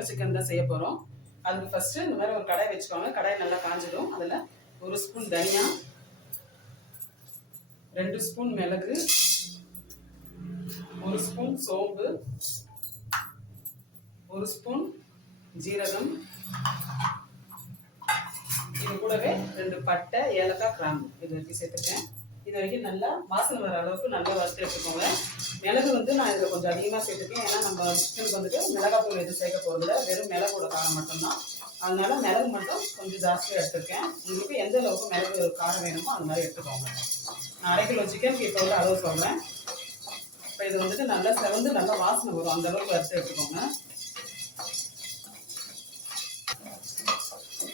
Pepper chicken தான் செய்ய போகிறோம். அதுக்கு ஃபஸ்ட்டு இந்த மாதிரி ஒரு கடாய் வச்சுக்கோங்க. கடாய் நல்லா காஞ்சிடும். அதில் 1 ஸ்பூன் தனியா, 2 ஸ்பூன் மிளகு, 1 ஸ்பூன் சோம்பு, 1 ஸ்பூன் ஜீரகம், இது கூடவே 2 பட்டை, ஏலக்காய், கிராம்பு இது வரைக்கும் சேர்த்துட்டேன். இது வரைக்கும் நல்லா வாசனை வர அளவுக்கு நல்லா வறுத்து எடுத்துக்கோங்க. மிளகு வந்து நான் இதில் கொஞ்சம் அதிகமாக சேர்த்துக்கேன். ஏன்னா நம்ம சிக்கனுக்கு வந்துட்டு மிளகாத்தூள் எதுவும் சேர்க்க போகிறதில்ல, வெறும் மிளகோட காரம் மட்டும்தான். அதனால மிளகு மட்டும் கொஞ்சம் ஜாஸ்தியாக எடுத்துருக்கேன். உங்களுக்கு எந்த அளவுக்கு மிளகு காரம் வேணுமோ அந்த மாதிரி எடுத்துக்கோங்க. நான் 1/2 கிலோ சிக்கனுக்கு இப்போ உள்ள அளவு சொல்கிறேன். இப்போ இது வந்துட்டு நல்லா செவந்து நல்லா வாசனை வரும், அந்த அளவுக்கு வறுத்து எடுத்துக்கோங்க.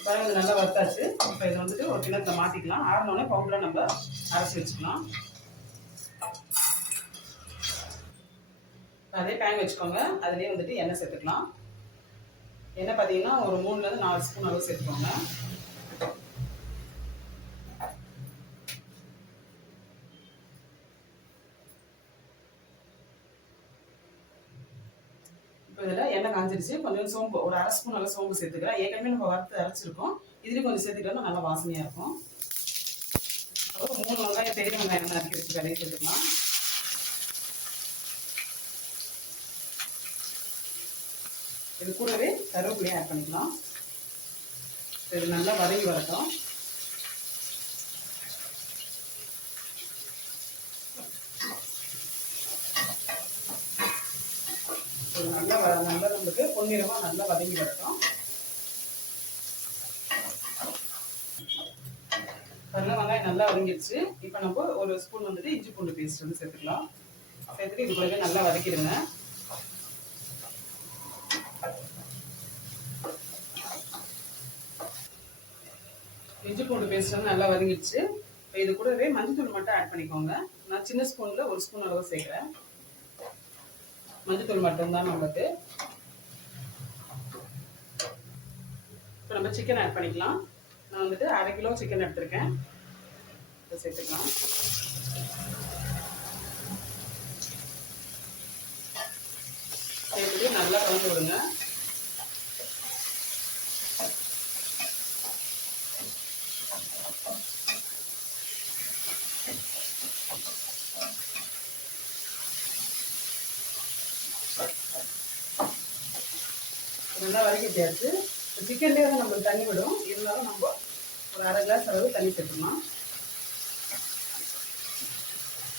பாருங்க நல்லா வறுத்தாச்சு. இப்போ இதை வந்துட்டு ஒரு கிணத்துல மாற்றிக்கலாம். ஆறினோடனே பவுடரை நம்ம அரைச்சி வச்சுக்கலாம். அதே பேன் வச்சுக்கோங்க. அதுலேயே வந்துட்டு எண்ணெய் சேர்த்துக்கலாம். எண்ணெய் பார்த்தீங்கன்னா ஒரு 3லேருந்து 4 ஸ்பூன் அளவு சேர்த்துக்கோங்க. இப்போ இதில் எண்ணெய் காஞ்சிருச்சு. கொஞ்சம் சோம்பு ஒரு 1/2 ஸ்பூன் அளவு சோம்பு சேர்த்துக்கிறேன். ஏற்கனவே நம்ம வறுத்து அரைச்சிருக்கோம். இதுலேயும் கொஞ்சம் சேர்த்துக்கிட்டோம்னா நல்லா வாசனையாக இருக்கும். அப்புறம் 3 வெங்காயம், பெரிய வெங்காயம் நறுக்கி வச்சு கடையை சேர்த்துக்கலாம். இது கூடவே கருவேப்பிலையும் ஆட் பண்ணிக்கலாம். இது நல்லா வதங்கி வரட்டும். நல்லா நம்மளுக்கு பொன்னிறமாக நல்லா வதங்கி வரட்டும். வெங்காயம் நல்லா வதங்கிடுச்சு. இப்போ நம்ம ஒரு ஸ்பூன் வந்துட்டு இஞ்சி பூண்டு பேஸ்ட் வந்து சேர்த்துக்கலாம். சேர்த்துட்டு இது கூட நல்லா வதக்கிடுங்க. இஞ்சி பூண்டு பேஸ்ட் வந்து நல்லா வதங்கிடுச்சு. இப்போ இது கூடவே மஞ்சள் மட்டும் ஆட் பண்ணிக்கோங்க. நான் சின்ன ஸ்பூனில் 1 ஸ்பூன் அளவு சேர்க்குறேன். மஞ்சள் மட்டும்தான் நம்மளுக்கு. இப்போ நம்ம சிக்கன் ஆட் பண்ணிக்கலாம். நான் வந்துட்டு 1/2 கிலோ சிக்கன் எடுத்திருக்கேன். இதை சேர்த்துக்கலாம். சேர்த்துட்டு நல்லா கலந்து விடுங்க. நல்லா வதக்கிட்டியாச்சு. சிக்கன்லேயே வந்து நம்மளுக்கு தண்ணி விடும். இருந்தாலும் நம்ம ஒரு 1/2 கிளாஸ் அளவு தண்ணி சேர்த்துக்கலாம்.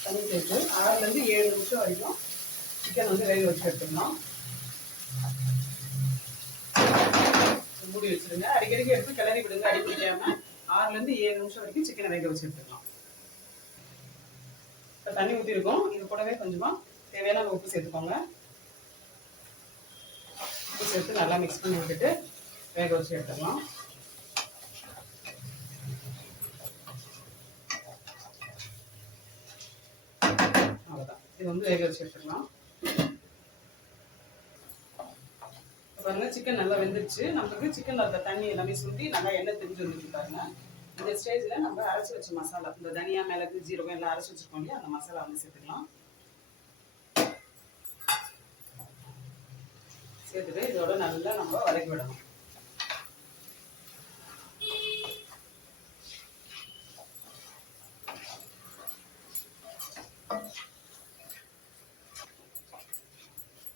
தண்ணி சேர்த்து 6லேருந்து 7 நிமிஷம் வரைக்கும் சிக்கன் வந்து வேக வச்சு எடுத்துக்கலாம். மூடி வச்சுருங்க. அடிக்கடிக்கு எடுத்து கிளறி விடுங்க. அடி பிடிக்காம 6லேருந்து 7 நிமிஷம் வரைக்கும் சிக்கனை வேக வச்சு எடுத்துக்கலாம். இப்போ தண்ணி ஊற்றிருக்கோம். இது கூடவே கொஞ்சமாக தேவையான உப்பு சேர்த்துக்கோங்க. உப்பு சேர்த்து நல்லா மிக்ஸ் பண்ணி விட்டுட்டு வேக வச்சு எடுத்துக்கலாம். அவ்வளோதான். இது வந்து வேக வச்சு எடுத்துக்கலாம். பாருங்க சிக்கன் நல்லா வெந்துருச்சு. நமக்கு சிக்கன் அந்த தண்ணி எல்லாமே சுண்டி நல்லா எண்ணெய் தெரிஞ்சு வந்துருக்கு பாருங்க. இந்த ஸ்டேஜில் நம்ம அரைச்சி வச்ச மசாலா, இந்த தனியா, மிளகு, ஜீரகம் எல்லாம் அரைச்சி வச்சுருக்கோம் இல்லையா, அந்த மசாலா வந்து சேர்த்துக்கலாம். சேர்த்துட்டு இதோட நல்லா நம்ம வதக்கி விடணும்.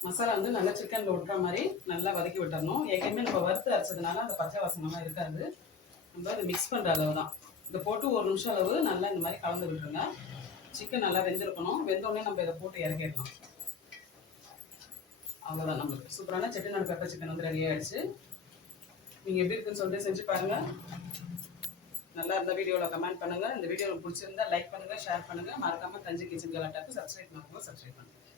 மசாலா வந்து நல்லா சிக்கனில் விட்டுற மாதிரி நல்லா வதக்கி விட்டுறணும். ஏற்கனவே நம்ம வறுத்து அரைச்சதுனால அந்த பச்சை வாசனைலாம் இருக்காது. நம்ம அதை மிக்ஸ் பண்ணுற அளவு தான். இதை போட்டு 1 நிமிஷம் அளவு நல்லா இந்த மாதிரி கலந்து விட்டுருங்க. சிக்கன் நல்லா வெந்திருக்கணும். வெந்தோடனே நம்ம இதை போட்டு இறக்கிடலாம். அவ்வளோதான். நம்மளுக்கு சூப்பரான செட்டிநாடு பெப்பர் சிக்கன் வந்து ரெடி ஆகிடுச்சு. நீங்கள் எப்படி இருக்குன்னு சொல்லிட்டு செஞ்சு பாருங்கள். நல்லா இருந்த வீடியோவில் கமெண்ட் பண்ணுங்கள். இந்த வீடியோ பிடிச்சிருந்தா லைக் பண்ணுங்கள், ஷேர் பண்ணுங்கள். மறக்காமல் தஞ்சை கிச்சன் கலாட்டாக்கு சப்ஸ்கிரைப் பண்ணுங்கள்.